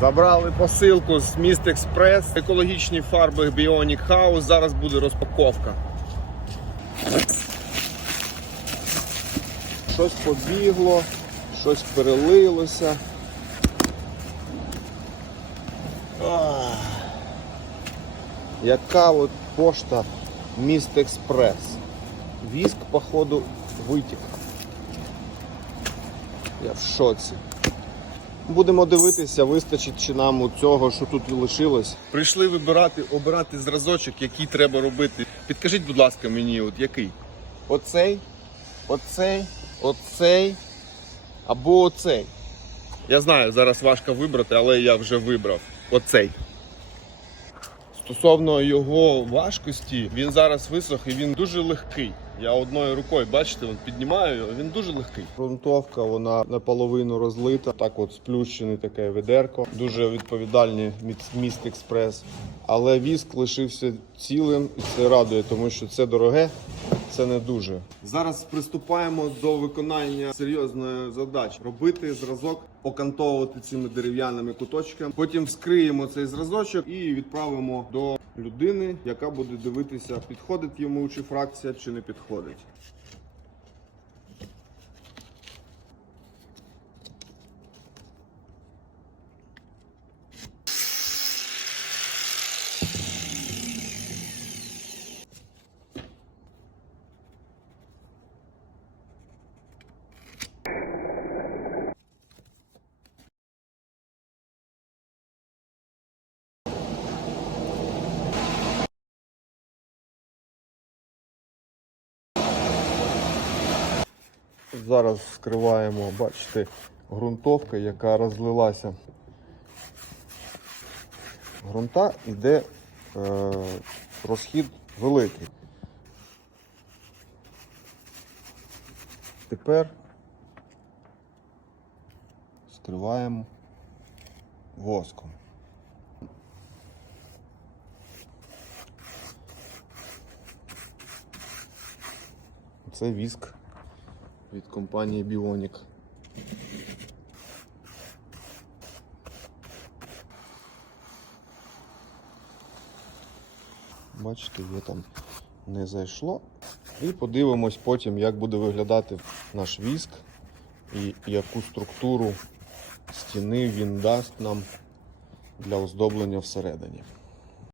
Забрали посилку з міст Експрес, екологічні фарби Bionic House. Зараз буде розпаковка. Щось побігло, щось перелилося. Ах. Яка от пошта міст Експрес. Віск, походу, витік. Я в шоці. Будемо дивитися, вистачить чи нам у цього, що тут лишилось. Прийшли вибирати, обирати зразочок, який треба робити. Підкажіть, будь ласка, мені, от який? Оцей, оцей, оцей або оцей. Я знаю, зараз важко вибрати, але я вже вибрав оцей. Стосовно його важкості, він зараз висох і він дуже легкий. Я одною рукою, бачите, піднімаю, він дуже легкий. Грунтовка, вона наполовину розлита. Так от сплющене таке ведерко. Дуже відповідальні міц- міст експрес. Але віск лишився цілим і це радує, тому що це дороге, це не дуже. Зараз приступаємо до виконання серйозної задачі робити зразок, окантовувати цими дерев'яними куточками. Потім вскриємо цей зразочок і відправимо до людини, яка буде дивитися, підходить йому чи фракція, чи не підходить. Зараз вскриваємо, бачите, ґрунтовка, яка розлилася. Грунта йде е, розхід великий. Тепер скриваємо воском. Це віск від компанії Bionic. Бачите, є там не зайшло. І подивимось потім, як буде виглядати наш віск і яку структуру стіни він дасть нам для оздоблення всередині.